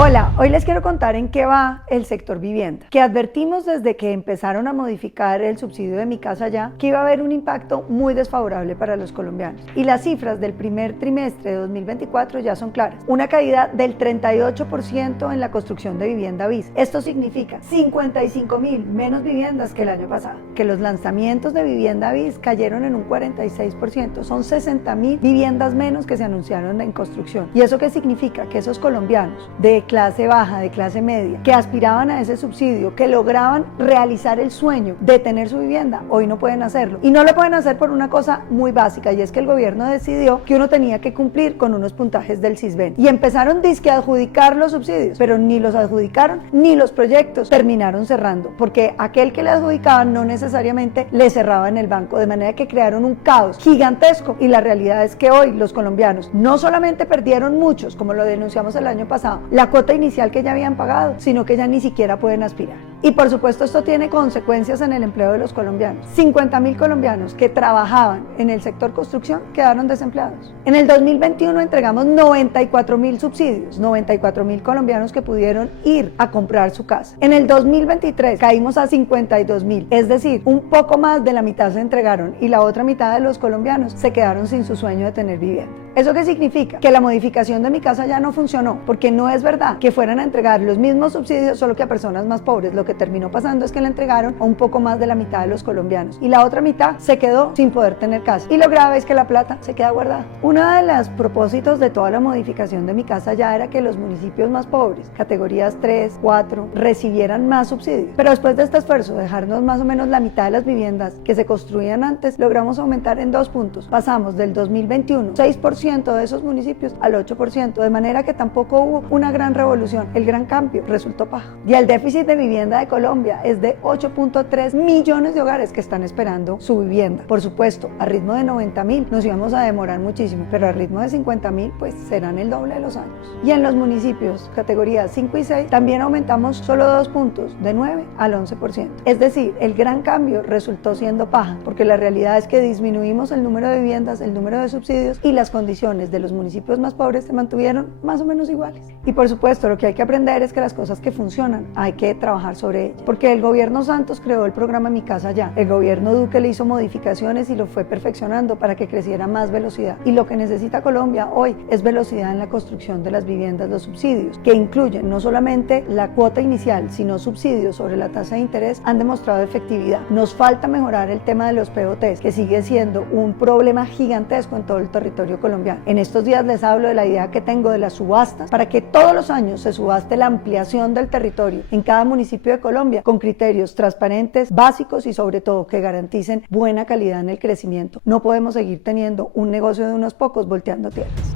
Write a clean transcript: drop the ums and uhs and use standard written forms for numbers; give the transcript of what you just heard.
Hola, hoy les quiero contar en qué va el sector vivienda, que advertimos desde que empezaron a modificar el subsidio de Mi Casa Ya que iba a haber un impacto muy desfavorable para los colombianos. Y las cifras del primer trimestre de 2024 ya son claras. Una caída del 38% en la construcción de vivienda BIS. Esto significa 55.000 menos viviendas que el año pasado. Que los lanzamientos de vivienda BIS cayeron en un 46%. Son 60.000 viviendas menos que se anunciaron en construcción. ¿Y eso qué significa? Que esos colombianos de clase baja, de clase media, que aspiraban a ese subsidio, que lograban realizar el sueño de tener su vivienda, hoy no pueden hacerlo. Y no lo pueden hacer por una cosa muy básica, y es que el gobierno decidió que uno tenía que cumplir con unos puntajes del Sisbén. Y empezaron dizque a adjudicar los subsidios, pero ni los adjudicaron, ni los proyectos terminaron cerrando, porque aquel que le adjudicaban no necesariamente le cerraba en el banco, de manera que crearon un caos gigantesco. Y la realidad es que hoy los colombianos no solamente perdieron muchos, como lo denunciamos el año pasado, la cuota inicial que ya habían pagado, sino que ya ni siquiera pueden aspirar. Y por supuesto esto tiene consecuencias en el empleo de los colombianos. 50.000 colombianos que trabajaban en el sector construcción quedaron desempleados. En el 2021 entregamos 94.000 subsidios, 94.000 colombianos que pudieron ir a comprar su casa. En el 2023 caímos a 52.000, es decir, un poco más de la mitad se entregaron y la otra mitad de los colombianos se quedaron sin su sueño de tener vivienda. ¿Eso qué significa? Que la modificación de Mi Casa Ya no funcionó, porque no es verdad que fueran a entregar los mismos subsidios solo que a personas más pobres. Lo que terminó pasando es que le entregaron a un poco más de la mitad de los colombianos y la otra mitad se quedó sin poder tener casa. Y lo grave es que la plata se queda guardada. Uno de los propósitos de toda la modificación de Mi Casa Ya era que los municipios más pobres, categorías 3, 4, recibieran más subsidios. Pero después de este esfuerzo, dejarnos más o menos la mitad de las viviendas que se construían antes, logramos aumentar en 2 puntos. Pasamos del 2021, 6% de esos municipios al 8%, de manera que tampoco hubo una gran revolución. El gran cambio resultó paja. Y el déficit de vivienda de Colombia es de 8.3 millones de hogares que están esperando su vivienda. Por supuesto, a ritmo de 90.000 nos íbamos a demorar muchísimo, pero a ritmo de 50.000 pues serán el doble de los años. Y en los municipios categorías 5 y 6 también aumentamos solo 2 puntos, de 9 al 11%. Es decir, el gran cambio resultó siendo paja, porque la realidad es que disminuimos el número de viviendas, el número de subsidios y las condiciones de los municipios más pobres se mantuvieron más o menos iguales. Y por supuesto, lo que hay que aprender es que las cosas que funcionan hay que trabajar sobre ellas, porque el gobierno Santos creó el programa Mi Casa Ya, el gobierno Duque le hizo modificaciones y lo fue perfeccionando para que creciera más velocidad. Y lo que necesita Colombia hoy es velocidad en la construcción de las viviendas, los subsidios, que incluyen no solamente la cuota inicial, sino subsidios sobre la tasa de interés, han demostrado efectividad. Nos falta mejorar el tema de los POTs, que sigue siendo un problema gigantesco en todo el territorio colombiano. En estos días les hablo de la idea que tengo de las subastas, para que todos los años se subaste la ampliación del territorio en cada municipio de Colombia con criterios transparentes, básicos y sobre todo que garanticen buena calidad en el crecimiento. No podemos seguir teniendo un negocio de unos pocos volteando tierras.